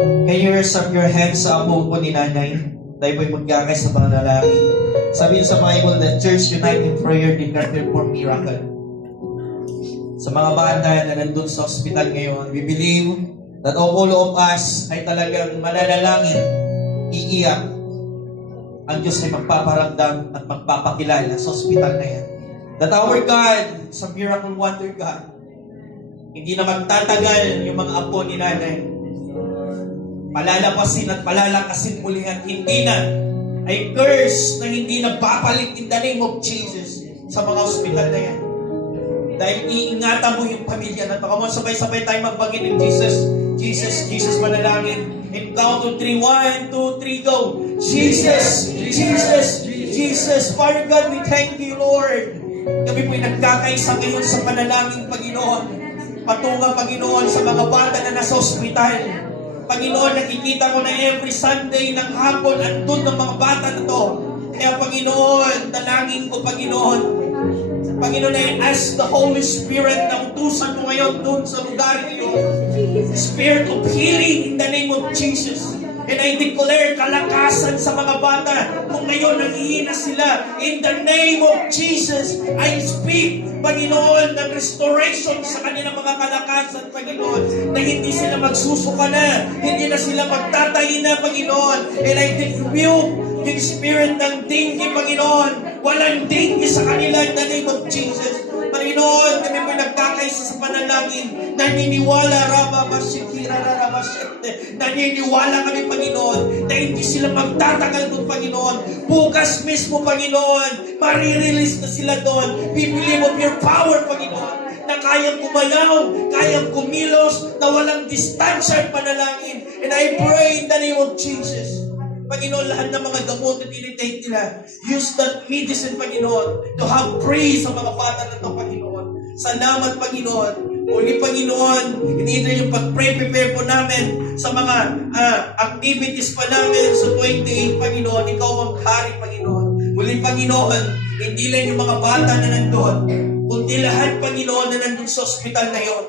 Can you raise up your hands sa apo po ni nanay? Tayo po'y magkakay sa panalangin. Sabi sa Bible that Church United Prayer declared for miracle. Sa mga bata na nandun sa ospital ngayon, we believe that all of us ay talagang mananalangin, iiyak. Ang Diyos ay magpaparamdam at magpapakilala sa ospital na yan. That our God is a miracle wonder God. Hindi na magtatagal yung mga apo ni nanay. Palalapasin at palalakasin muli at hindi na ay curse na hindi na babalik in the name of Jesus sa mga ospital na yan. Dahil iingatan mo yung pamilya na ito. Come on, sabay-sabay tayo magbagin ng Jesus. Jesus, Jesus, manalangin. And count to 3. 1, 2, 3, go. Jesus, Jesus, Jesus. Father God, we thank you, Lord. Kami po'y nagkakaisa ngayon sa panalangin, Panginoon. Patunga, Panginoon, sa mga bata na nasa ospital. Panginoon, nakikita ko na every Sunday ng hapon andun ng mga bata na to. Kaya Panginoon, dalangin ko Panginoon. Panginoon, I ask the Holy Spirit na utusan mo ngayon dun sa lugar niyo. Spirit of healing in the name of Jesus. And I declare kalakasan sa mga bata kung ngayon nanghihina sila. In the name of Jesus, I speak, Panginoon, ng restoration sa kanilang mga kalakasan, Panginoon, na hindi sila magsusuka na, hindi na sila magtatayin na, Panginoon. And I rebuke yung spirit ng dengue, Panginoon. Walang dengue sa kanila in the name of Jesus. Panginoon, kami po nagkakaisa sa panalangin. Naniniwala, naniniwala kami, Panginoon, na hindi sila magtatagal doon, Panginoon. Bukas mismo, Panginoon, marirelease na sila doon. We believe of your power, Panginoon, na kayang kumalaw, kayang kumilos, na walang distansya ang panalangin. And I pray in the name of Jesus. Panginoon, lahat ng mga gamot na tinitake nila, use that medicine, Panginoon, to have praise sa mga bata na ito, Panginoon. Salamat, Panginoon. Uli, Panginoon, hindi yung pag-prepare po namin sa mga activities pa namin sa 28, Panginoon. Ikaw ang hari, Panginoon. Uli, Panginoon, hindi lang yung mga bata na nandun, kundi lahat, Panginoon, na nandun sa ospital na yon.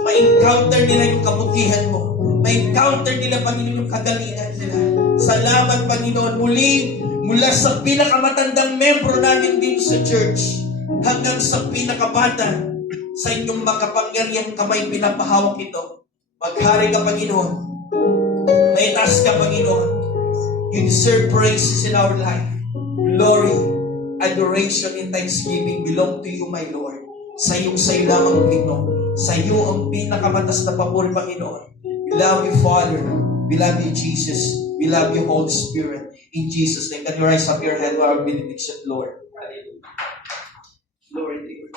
Ma-encounter nila yung kabutihan mo. Ma-encounter nila, Panginoon, yung kagalingan nila. Salamat, Panginoon. Muli, mula sa pinakamatandang membro namin dito sa church, hanggang sa pinakabata, sa inyong makapangyarihang kamay pinapahawak ito. Maghari ka, Panginoon. May taas ka, Panginoon. You deserve praises in our life. Glory, adoration, and thanksgiving belong to you, my Lord. Sa iyo lamang, Panginoon. Sa iyo ang pinakamatas na papuri, Panginoon. We love you, Father. We love you, Jesus. We love you, Holy Spirit. In Jesus' name, can you rise up your hand for our benediction, Lord? Glory to you.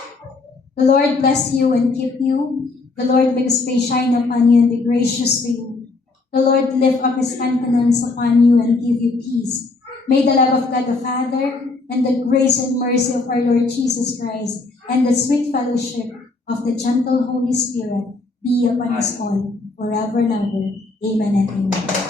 The Lord bless you and keep you. The Lord make his face shine upon you and be gracious to you. The Lord lift up his countenance upon you and give you peace. May the love of God the Father and the grace and mercy of our Lord Jesus Christ and the sweet fellowship of the gentle Holy Spirit be upon us all forever and ever. Amen and amen.